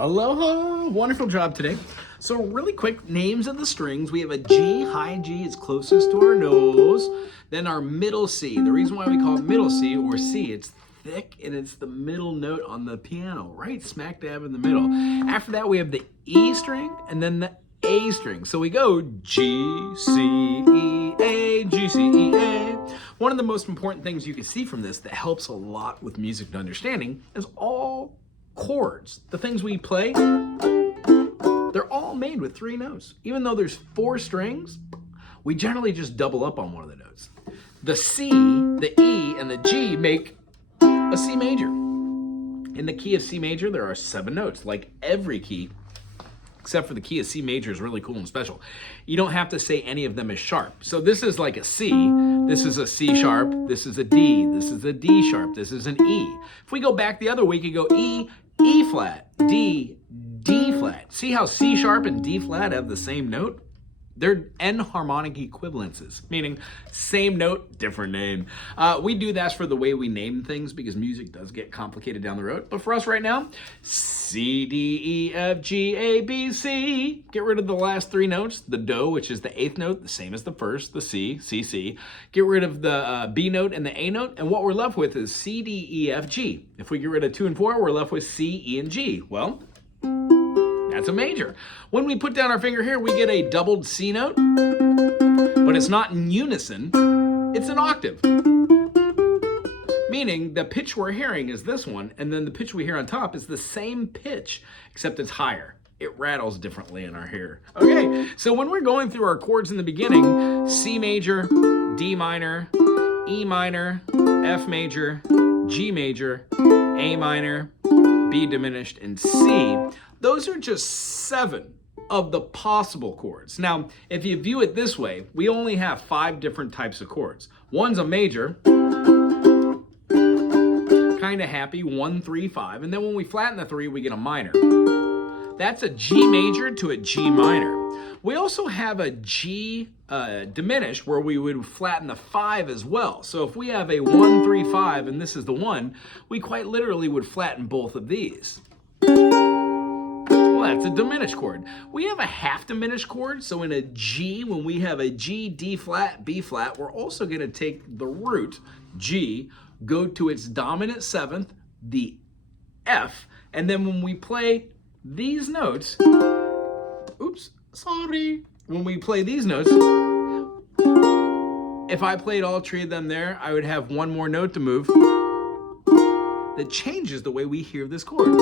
Aloha! Wonderful job today. So really quick, names of the strings. We have a G, high G is closest to our nose. Then our middle C. The reason why we call it middle C or C, it's thick and it's the middle note on the piano, right smack dab in the middle. After that, we have the E string and then the A string. So we go G, C, E, A, G, C, E, A. One of the most important things you can see from this that helps a lot with music and understanding is all chords. The things we play, they're all made with 3 notes. Even though there's 4 strings, we generally just double up on one of the notes. The C, the E, and the G make a C major. In the key of C major, there are 7 notes, like every key, except for the key of C major is really cool and special. You don't have to say any of them is sharp. So this is like a C, this is a C sharp, this is a D, this is a D sharp, this is an E. If we go back the other way, we could go E, E flat, D, D flat. See how C sharp and D flat have the same note? They're enharmonic equivalences, meaning same note, different name. We do that for the way we name things because music does get complicated down the road. But for us right now, C, D, E, F, G, A, B, C. Get rid of the last 3 notes. The Do, which is the 8th note, the same as the first, the C, C, C. Get rid of the B note and the A note. And what we're left with is C, D, E, F, G. If we get rid of 2 and 4, we're left with C, E, and G. Well, that's a major. When we put down our finger here, we get a doubled C note, but it's not in unison, it's an octave. Meaning the pitch we're hearing is this one, and then the pitch we hear on top is the same pitch, except it's higher. It rattles differently in our ear. Okay, so when we're going through our chords in the beginning, C major, D minor, E minor, F major, G major, A minor, B diminished, and C, those are just 7 of the possible chords. Now, if you view it this way, we only have 5 different types of chords. One's a major, kind of happy, 1, 3, 5, and then when we flatten the 3, we get a minor. That's a G major to a G minor. We also have a G diminished where we would flatten the 5 as well. So if we have a 1, 3, 5, and this is the 1, we quite literally would flatten both of these. Well, that's a diminished chord. We have a half diminished chord, so in a G, when we have a G, D flat, B flat, we're also going to take the root, G, go to its dominant 7th, the F, and then when we play these notes, when we play these notes, if I played all 3 of them there, I would have 1 more note to move that changes the way we hear this chord.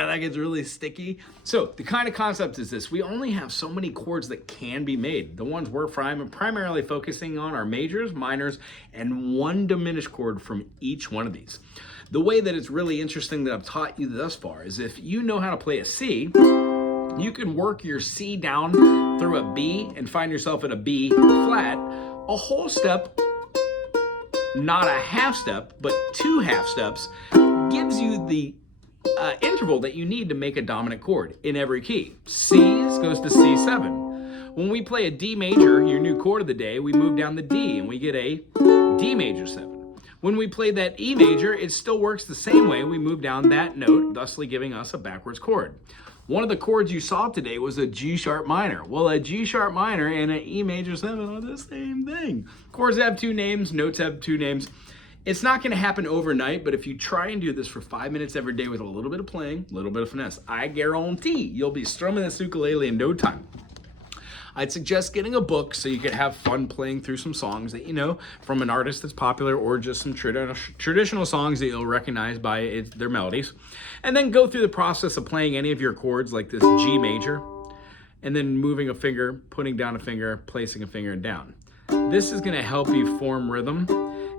That gets really sticky. So the kind of concept is this: we only have so many chords that can be made. The ones we're primarily focusing on are majors, minors, and 1 diminished chord from each one of these. The way that it's really interesting that I've taught you thus far is if you know how to play a C, you can work your C down through a B and find yourself at a B flat, a whole step, not a half step, but 2 half steps, gives you the interval that you need to make a dominant chord in every key. C's goes to C7. When we play a D major, your new chord of the day, we move down the D and we get a D major 7. When we play that E major, it still works the same way. We move down that note, thusly giving us a backwards chord. One of the chords you saw today was a G sharp minor. Well, a G sharp minor and an E major 7 are the same thing. Chords have 2 names, notes have 2 names. It's not going to happen overnight, but if you try and do this for 5 minutes every day with a little bit of playing, a little bit of finesse, I guarantee you'll be strumming this ukulele in no time. I'd suggest getting a book so you could have fun playing through some songs that you know from an artist that's popular or just some traditional songs that you'll recognize by their melodies. And then go through the process of playing any of your chords like this G major, and then moving a finger, putting down a finger, placing a finger and down. This is going to help you form rhythm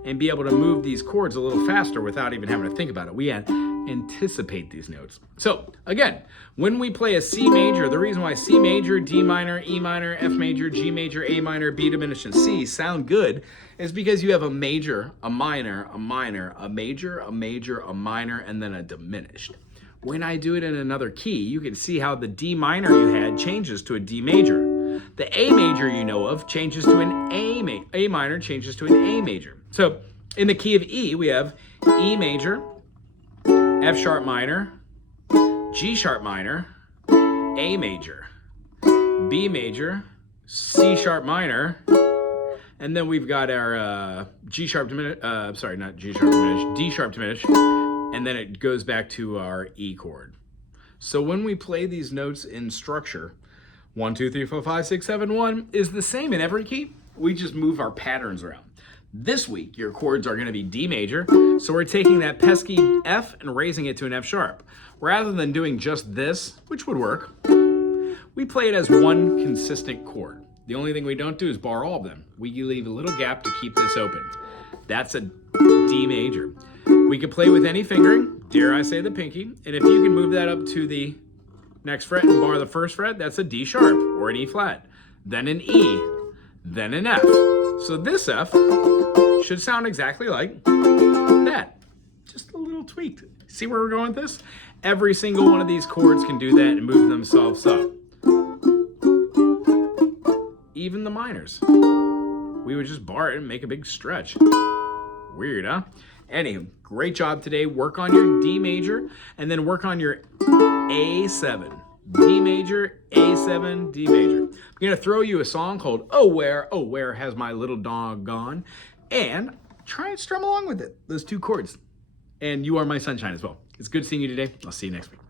and be able to move these chords a little faster without even having to think about it. We anticipate these notes. So again, when we play a C major, the reason why C major, D minor, E minor, F major, G major, A minor, B diminished, and C sound good is because you have a major, a minor, a minor, a major, a major, a minor, and then a diminished. When I do it in another key, you can see how the D minor you had changes to a D major. The A major you know of changes to an A minor changes to an A major. So In the key of E, we have E major, F sharp minor, G sharp minor, A major, B major, C sharp minor, and then we've got our G sharp diminished, sorry, not G sharp diminished, D sharp diminished, and then it goes back to our E chord. So when we play these notes in structure, 1, 2, 3, 4, 5, 6, 7, 1 is the same in every key. We just move our patterns around. This week, your chords are going to be D major, so we're taking that pesky F and raising it to an F sharp. Rather than doing just this, which would work, we play it as one consistent chord. The only thing we don't do is bar all of them. We leave a little gap to keep this open. That's a D major. We could play with any fingering, dare I say the pinky, and if you can move that up to the next fret and bar the first fret, that's a D sharp or an E flat, then an E, then an F. So this F should sound exactly like that. Just a little tweak. See where we're going with this? Every single one of these chords can do that and move themselves up. Even the minors. We would just bar it and make a big stretch. Weird, huh? Anywho, great job today. Work on your D major and then work on your A7. D major, A7, D major. I'm gonna throw you a song called Oh Where Has My Little Dog Gone? And try and strum along with it, those two chords. And You Are My Sunshine as well. It's good seeing you today. I'll see you next week.